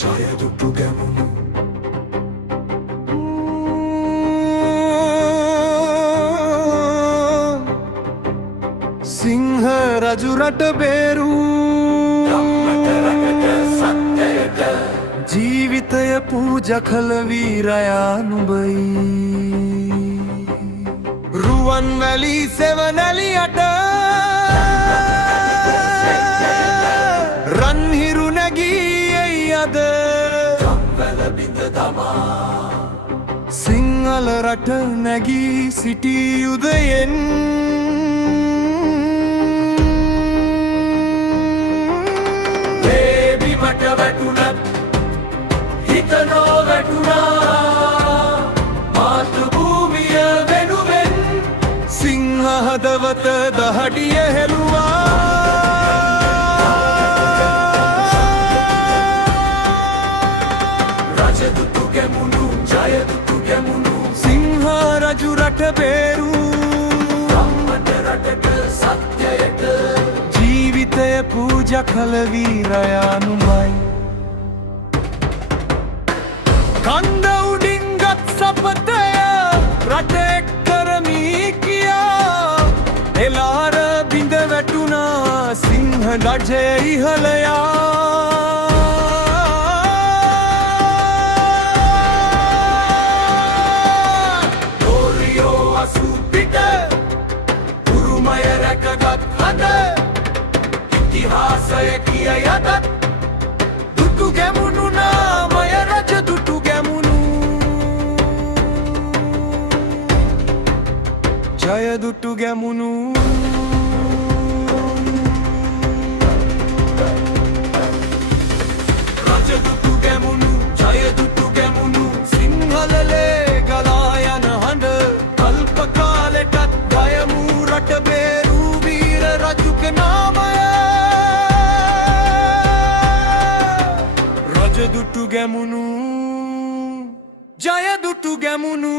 ජයදුටු ගැමුණු සිංහ රජු රට බේරූ ජීවිතය පූජා කළ වීරයා නුඹයි රුවන්වැලි සෙවණැලියට රන්හිරු නැගී එයි අද ජම්වැල බිඳ දමා සිංහල රට නැගී සිටි උදයෙන් බිමට වැටුණත් හිත නොවැටුණා මාතෘභූමිය වෙනුවෙන් සිංහ හදවත දහඩිය හෙළුවා රජදුටු ගැමුණු ජයදුටු ගැමුණු සිංහ රජු රට බේරූ බ්‍රහ්මට රටට සත්‍යයට ජීවිතය පූජා කළ වීරයා නුඹයි කන්ද උඩින් ගත් සපතය රට එක් කරමි කියා එළාර බිඳ වැටුණා සිංහ රජය ඉහළයා ගෝරියෝ අසු පිට උරුමය රැකගත් හද ඉතිහාසය කිය යතත් දුටු ගැමුණු නාමය රජදුටු ගැමුණු ජයදුටු ගැමුණු රජදුටු ගැමුණු ජයදුටු ගැමුණු සිංහලලේ ගලා යන හඬ කල්ප කාලෙටත් ගයමු රට බේරූ වීර රජුගේ නාමය රජදුටු ගැමුණු ජයදුටු ගැමුණු